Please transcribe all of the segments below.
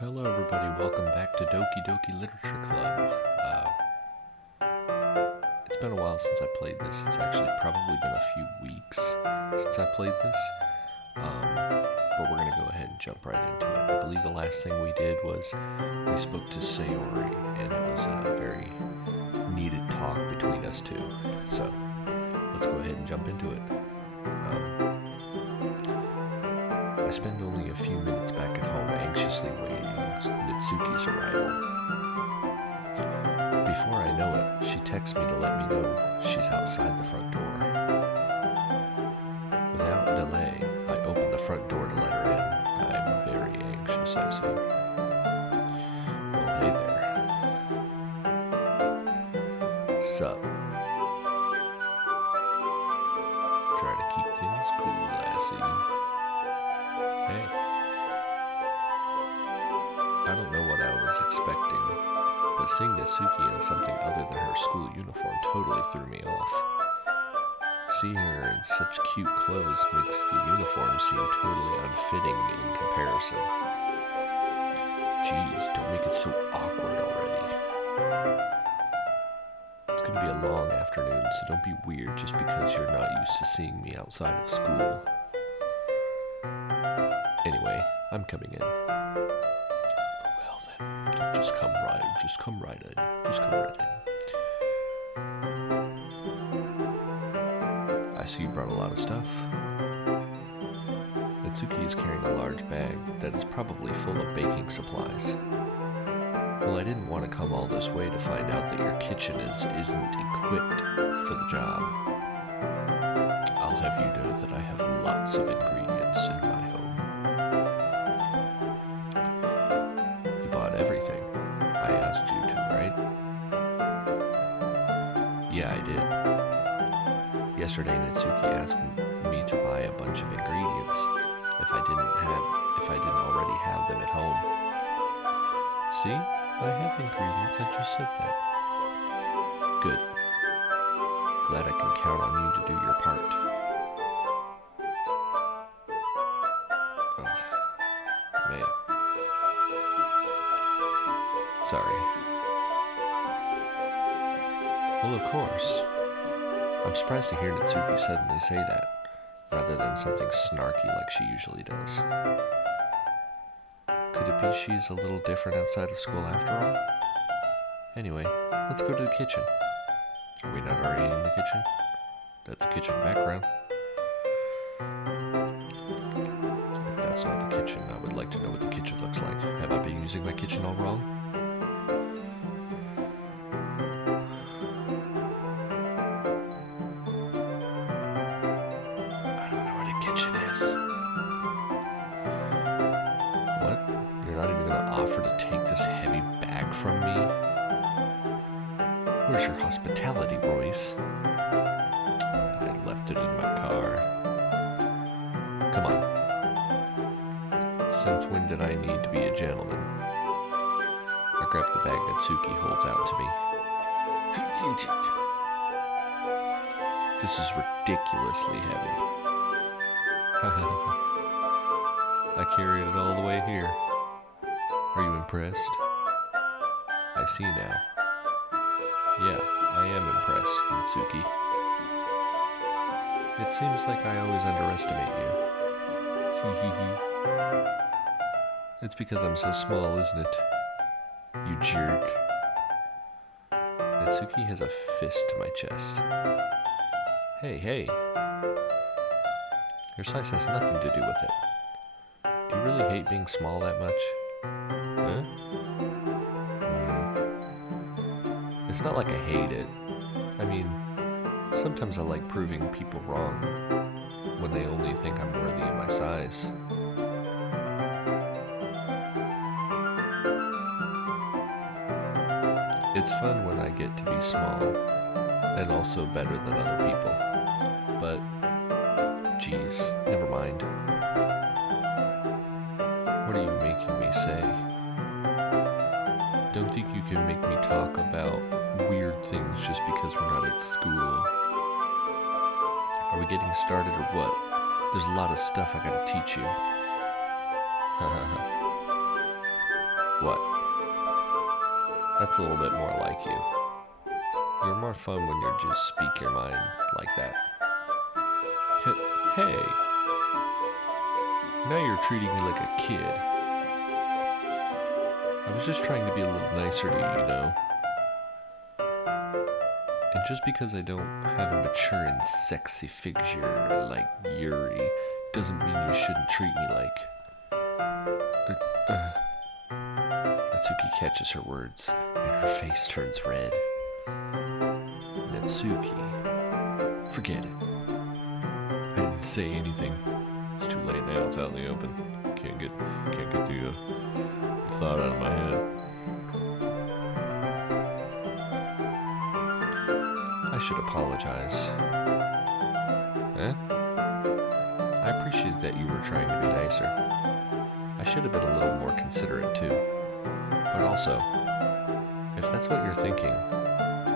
Hello everybody, welcome back to Doki Doki Literature Club. It's been a while since I played this. It's actually probably been a few weeks since I played this. But we're going to go ahead and jump right into it. I believe the last thing we did was we spoke to Sayori, and it was a very needed talk between us two. So, let's go ahead and jump into it. I spend only a few minutes back at home anxiously waiting Natsuki's arrival. Before I know it, she texts me to let me know she's outside the front door. Without delay, I open the front door to let her in. I'm very anxious, I say. Well, hey there. Sup? Try to keep things cool, lassie. Hey. I don't know what I was expecting, but seeing Natsuki in something other than her school uniform totally threw me off. Seeing her in such cute clothes makes the uniform seem totally unfitting in comparison. Jeez, don't make it so awkward already. It's going to be a long afternoon, so don't be weird just because you're not used to seeing me outside of school. Anyway, I'm coming in. Well then, just come right in. Just come right in. I see you brought a lot of stuff. Natsuki is carrying a large bag that is probably full of baking supplies. Well, I didn't want to come all this way to find out that your kitchen isn't equipped for the job. I'll have you know that I have lots of ingredients in my home. You bought everything. I asked you to, right? Yeah, I did. Yesterday, Natsuki asked me to buy a bunch of ingredients if I didn't already have them at home. See? I have ingredients, I just said that. Good. Glad I can count on you to do your part. Oh, man. Sorry. Well, of course. I'm surprised to hear Natsuki suddenly say that, rather than something snarky like she usually does. Could it be she's a little different outside of school after all? Anyway, let's go to the kitchen. Are we not already in the kitchen? That's the kitchen background. If that's not the kitchen, I would like to know what the kitchen looks like. Have I been using my kitchen all wrong? I don't know where the kitchen is. What? You're not even gonna offer to take this heavy bag from me? Where's your hospitality, Royce? I left it in my car. Come on. Since when did I need to be a gentleman? I grab the bag Natsuki holds out to me. This is ridiculously heavy. I carried it all the way here. Are you impressed? I see now. Yeah, I am impressed, Natsuki. It seems like I always underestimate you. It's because I'm so small, isn't it? You jerk. Natsuki has a fist to my chest. Hey. Your size has nothing to do with it. Do you really hate being small that much? Huh? It's not like I hate it. I mean, sometimes I like proving people wrong when they only think I'm worthy of my size. It's fun when I get to be small and also better than other people. But, geez, never mind. What are you making me say? Don't think you can make me talk about weird things just because we're not at school. Are we getting started or what? There's a lot of stuff I gotta teach you. What? That's a little bit more like you. You're more fun when you just speak your mind like that. Hey, now you're treating me like a kid. I was just trying to be a little nicer to you, you know? And just because I don't have a mature and sexy figure like Yuri doesn't mean you shouldn't treat me like... Natsuki catches her words, and her face turns red. Natsuki, forget it. I didn't say anything. It's too late now. It's out in the open. Can't get the thought out of my head. I should apologize. Eh? I appreciate that you were trying to be nicer. I should have been a little more considerate too. But also, if that's what you're thinking,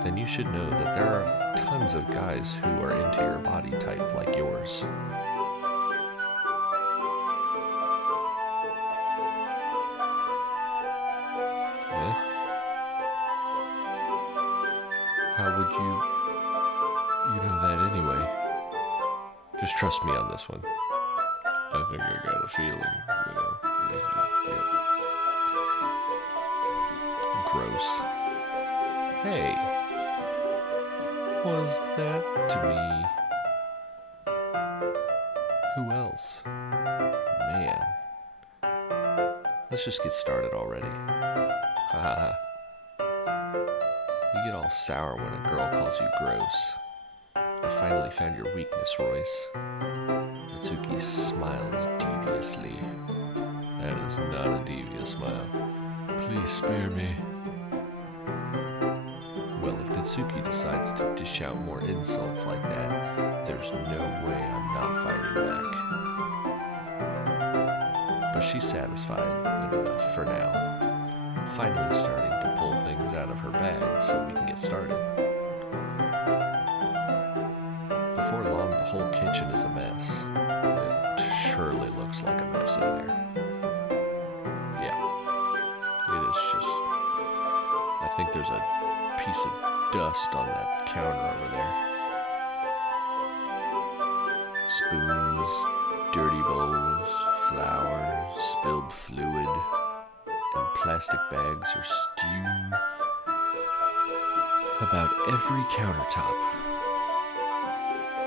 then you should know that there are tons of guys who are into your body type like yours. Eh? How would you know that anyway? Just trust me on this one. I think I got a feeling, you know. Yep. Gross. Hey. Was that to me? Who else? Man. Let's just get started already. Haha. You get all sour when a girl calls you gross. I finally found your weakness, Royce. Natsuki smiles deviously. That is not a devious smile. Please spare me. Well, if Natsuki decides to dish out more insults like that, there's no way I'm not fighting back. But she's satisfied enough for now. Finally starting to pull things out of her bag so we can get started. Before long, the whole kitchen is a mess. It surely looks like a mess in there. Yeah, it is just... I think there's a piece of dust on that counter over there. Spoons, dirty bowls, flour, spilled fluid, and plastic bags are strewn about every countertop.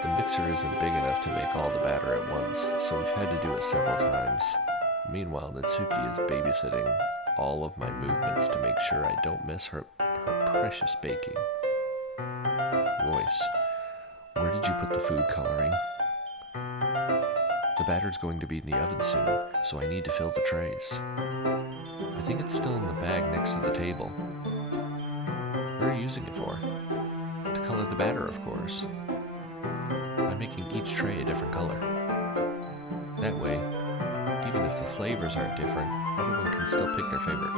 The mixer isn't big enough to make all the batter at once, so we've had to do it several times. Meanwhile, Natsuki is babysitting all of my movements to make sure I don't miss her precious baking. Royce, where did you put the food coloring? The batter's going to be in the oven soon, so I need to fill the trays. I think it's still in the bag next to the table. What are you using it for? To color the batter, of course. I'm making each tray a different color. That way, even if the flavors aren't different, everyone can still pick their favorite.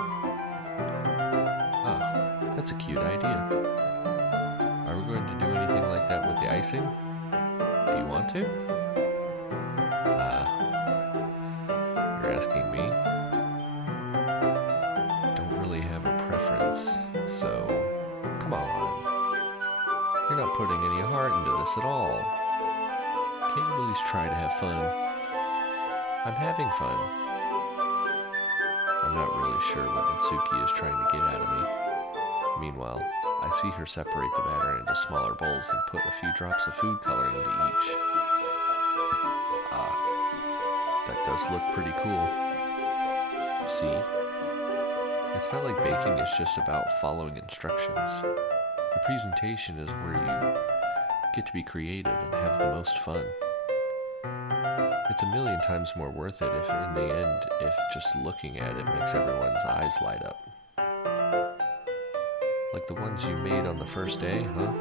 Ah, that's a cute idea. Are we going to do anything like that with the icing? Do you want to? You're asking me? Don't really have a preference, so come on. You're not putting any heart into this at all. Can't you at least try to have fun? I'm having fun. I'm not really sure what Natsuki is trying to get out of me. Meanwhile, I see her separate the batter into smaller bowls and put a few drops of food coloring into each. Ah, that does look pretty cool. See? It's not like baking is just about following instructions. The presentation is where you get to be creative and have the most fun. It's a million times more worth it if in the end, if just looking at it makes everyone's eyes light up. Like the ones you made on the first day, huh?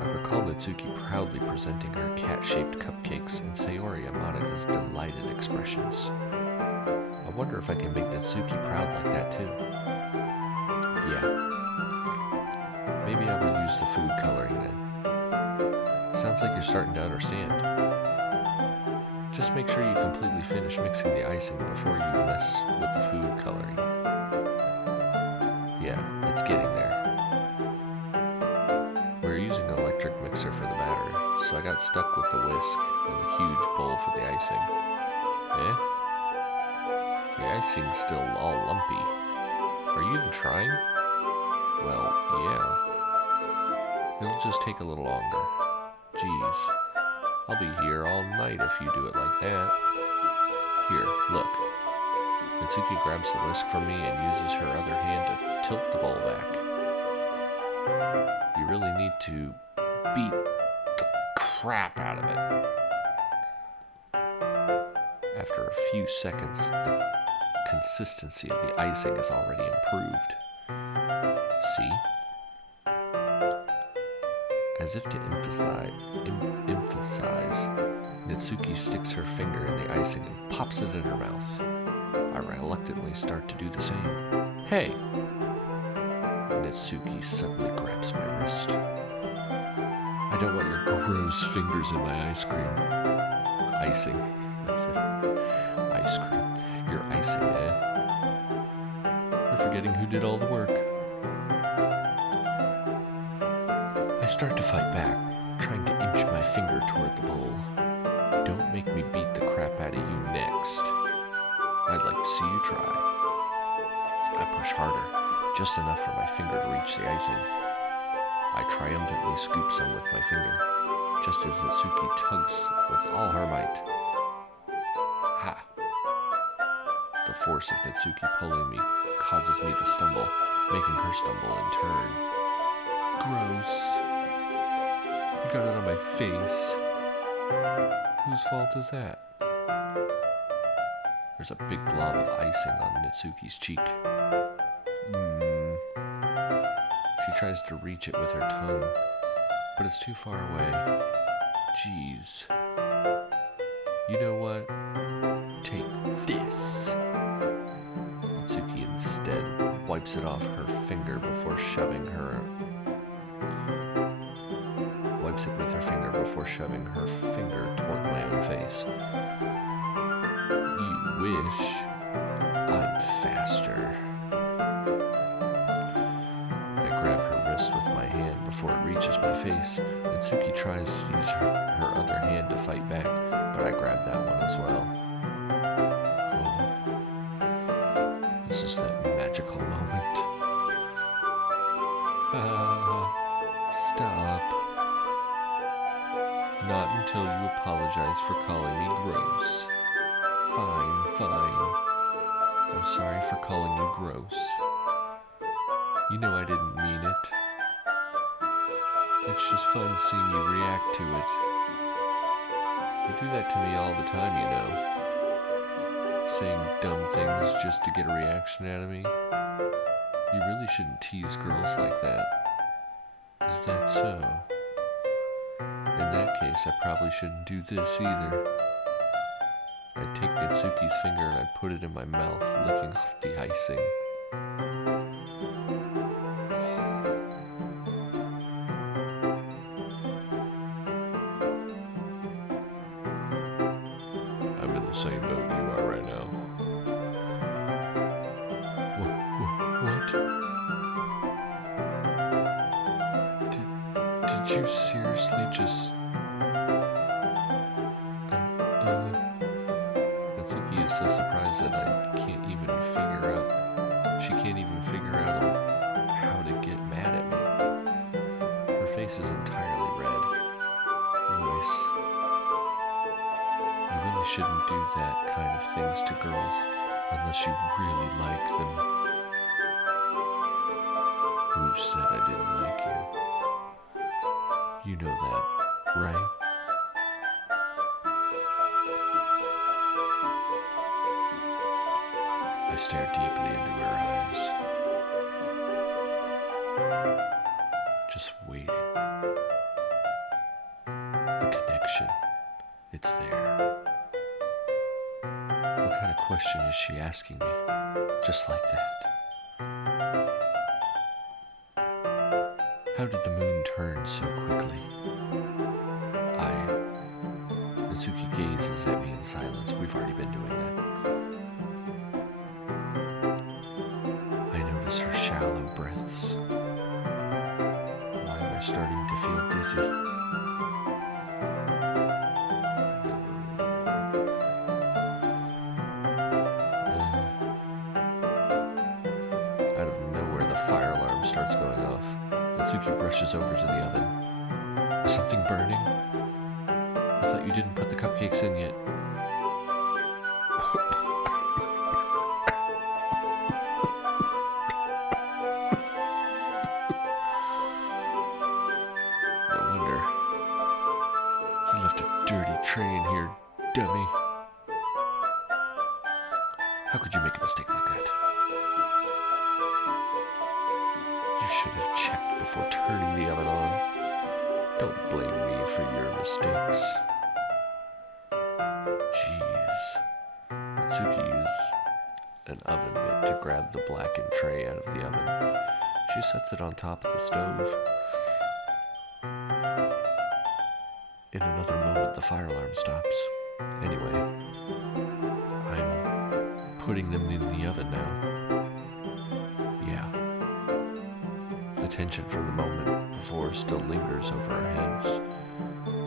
I recall Natsuki proudly presenting her cat-shaped cupcakes and Sayori and Monika's delighted expressions. I wonder if I can make Natsuki proud like that too. Yeah. Maybe I will use the food coloring then. Sounds like you're starting to understand. Just make sure you completely finish mixing the icing before you mess with the food coloring. Yeah, it's getting there. We're using an electric mixer for the batter, so I got stuck with the whisk and the huge bowl for the icing. Eh? The icing's still all lumpy. Are you even trying? Well, yeah. It'll just take a little longer. Geez, I'll be here all night if you do it like that. Here, look. Natsuki grabs the whisk from me and uses her other hand to tilt the bowl back. You really need to beat the crap out of it. After a few seconds, the consistency of the icing is already improved. See? As if to emphasize, Natsuki sticks her finger in the icing and pops it in her mouth. I reluctantly start to do the same. Hey! Natsuki suddenly grabs my wrist. I don't want your gross fingers in my ice cream. Icing. That's it. Ice cream. Your icing, eh? You're forgetting who did all the work. I start to fight back, trying to inch my finger toward the bowl. Don't make me beat the crap out of you next. I'd like to see you try. I push harder, just enough for my finger to reach the icing. I triumphantly scoop some with my finger, just as Natsuki tugs with all her might. Ha! The force of Natsuki pulling me causes me to stumble, making her stumble in turn. Gross. You got it on my face. Whose fault is that? There's a big glob of icing on Natsuki's cheek. She tries to reach it with her tongue, but it's too far away. Jeez. You know what? Take this. Natsuki instead wipes it off her finger before shoving her... Wipes it with her finger before shoving her finger toward my own face. You wish. I'm faster. I grab her wrist with my hand before it reaches my face. Natsuki tries to use her other hand to fight back, but I grab that one as well. Oh, this is that magical moment. Stop. Not until you apologize for calling me gross. Fine. I'm sorry for calling you gross. You know I didn't mean it. It's just fun seeing you react to it. You do that to me all the time, you know. Saying dumb things just to get a reaction out of me. You really shouldn't tease girls like that. Is that so? In that case, I probably shouldn't do this either. I take Natsuki's finger and I put it in my mouth, licking off the icing. I'm in the same boat you are right now. What? Did you seriously just... Natsuki is so surprised that she can't even figure out how to get mad at me. Her face is entirely red. Voice. You really shouldn't do that kind of things to girls unless you really like them. Who said I didn't like you? You know that, right? I stare deeply into her eyes. Just waiting. The connection. It's there. What kind of question is she asking me? Just like that. How did the moon turn so quickly? Natsuki gazes at me in silence. We've already been doing that. I notice her shallow breaths. Why am I starting to feel dizzy? Out of nowhere, the fire alarm starts going off. Natsuki rushes over to the oven. Is something burning? I thought you didn't put the cupcakes in yet. No wonder. You left a dirty tray in here, dummy. How could you make a mistake like that? You should have checked before turning the oven on. Don't blame me for your mistakes. Jeez. Natsuki used an oven mitt to grab the blackened tray out of the oven. She sets it on top of the stove. In another moment, the fire alarm stops. Anyway, I'm putting them in the oven now. Yeah. The tension from the moment before still lingers over our heads,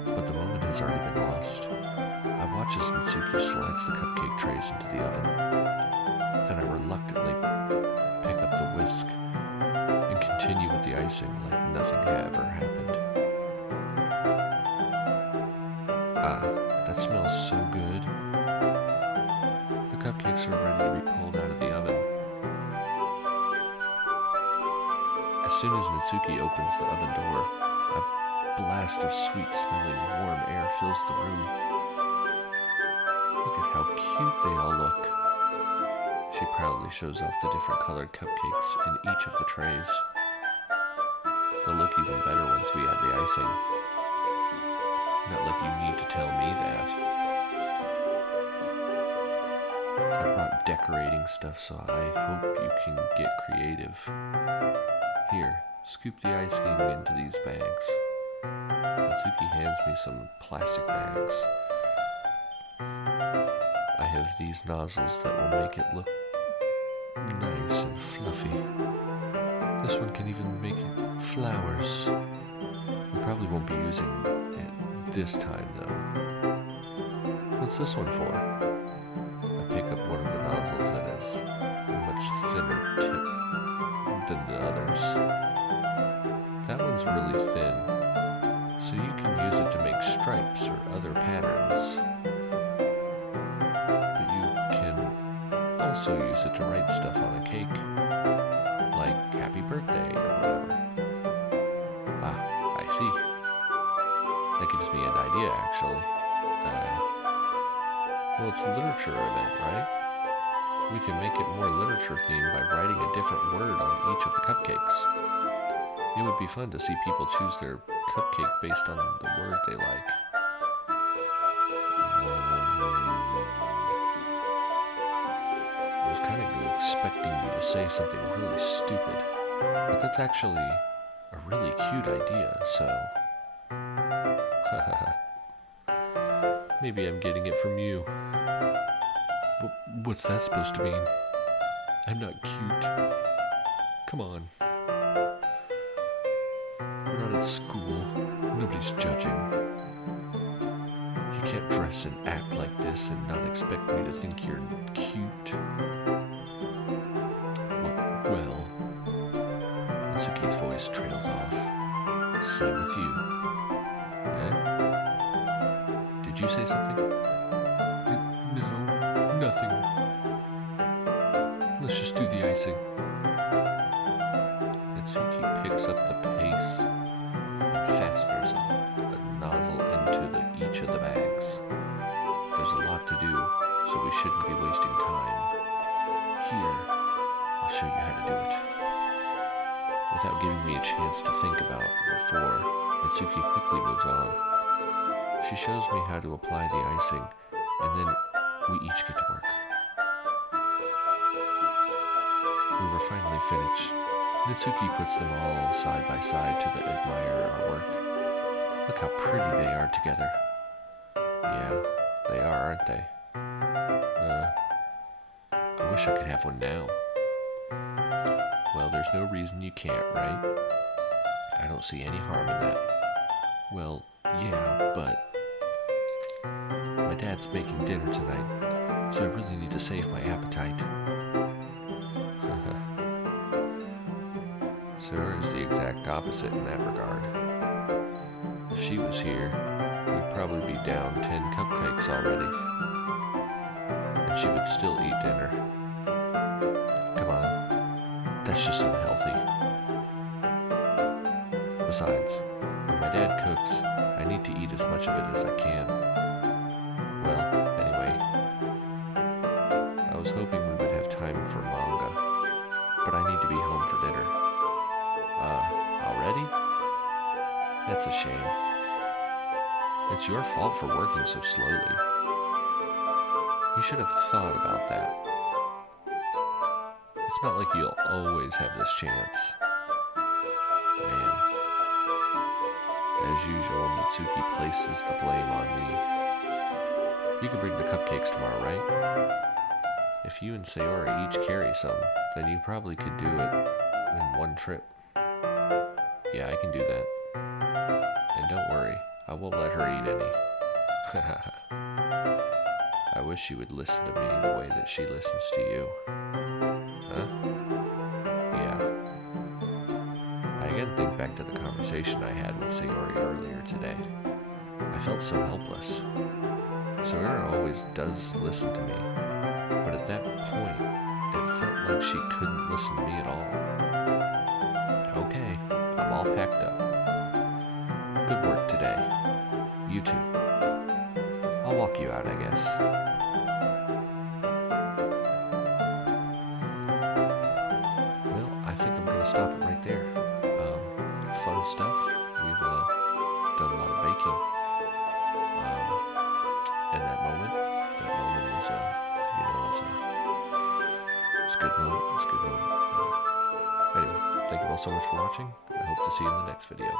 but the moment has already been lost. I watch as Natsuki slides the cupcake trays into the oven. Then I reluctantly pick up the whisk and continue with the icing like nothing had ever happened. Ah, that smells so good. The cupcakes are ready to be pulled out of the oven. As soon as Natsuki opens the oven door, a blast of sweet-smelling warm air fills the room. Look at how cute they all look. She proudly shows off the different colored cupcakes in each of the trays. They'll look even better once we add the icing. Not like you need to tell me that. I brought decorating stuff, so I hope you can get creative. Here, scoop the icing into these bags. Natsuki hands me some plastic bags. I have these nozzles that will make it look nice and fluffy. This one can even make it flowers. We probably won't be using it this time though. What's this one for? I pick up one of the nozzles that is much thinner tip than the others. That one's really thin, so you can use it to make stripes or other patterns. But you can also use it to write stuff on a cake, like happy birthday or whatever. Ah, I see. That gives me an idea, actually. Well, it's a literature event, right? We can make it more literature themed by writing a different word on each of the cupcakes. It would be fun to see people choose their cupcake based on the word they like. I was kind of expecting you to say something really stupid, but that's actually a really cute idea, so... Maybe I'm getting it from you. What's that supposed to mean? I'm not cute. Come on. We're not at school. Nobody's judging. You can't dress and act like this and not expect me to think you're cute. Well, Natsuki's voice trails off. Same with you. Eh? Did you say something? No, nothing. Let's just do the icing. Natsuki picks up the pace and fasteners a nozzle into each of the bags. There's a lot to do, so we shouldn't be wasting time. Here, I'll show you how to do it. Without giving me a chance to think about before, Natsuki quickly moves on. She shows me how to apply the icing, and then we each get to work. We were finally finished. Natsuki puts them all side by side to admire our work. Look how pretty they are together. Yeah, they are, aren't they? I wish I could have one now. Well, there's no reason you can't, right? I don't see any harm in that. Well, yeah, but my dad's making dinner tonight, so I really need to save my appetite. Sayori is the exact opposite in that regard. If she was here, we'd probably be down 10 cupcakes already. And she would still eat dinner. Come on, that's just unhealthy. Besides, when my dad cooks, I need to eat as much of it as I can. Well, anyway, I was hoping we would have time for manga, but I need to be home for dinner. Already? That's a shame. It's your fault for working so slowly. You should have thought about that. It's not like you'll always have this chance. Man. As usual, Natsuki places the blame on me. You can bring the cupcakes tomorrow, right? If you and Sayori each carry some, then you probably could do it in one trip. Yeah, I can do that. And don't worry, I won't let her eat any. I wish she would listen to me the way that she listens to you. Huh? Yeah. I again think back to the conversation I had with Sayori earlier today. I felt so helpless. Sayori always does listen to me, but at that point, it felt like she couldn't listen to me at all. Okay, I'm all packed up. Good work today. You too. I'll walk you out, I guess. Well, I think I'm going to stop it right there. Fun stuff. We've done a lot of baking. And that moment was, it's a good moment. It's a good moment. Anyway, thank you all so much for watching. I hope to see you in the next video.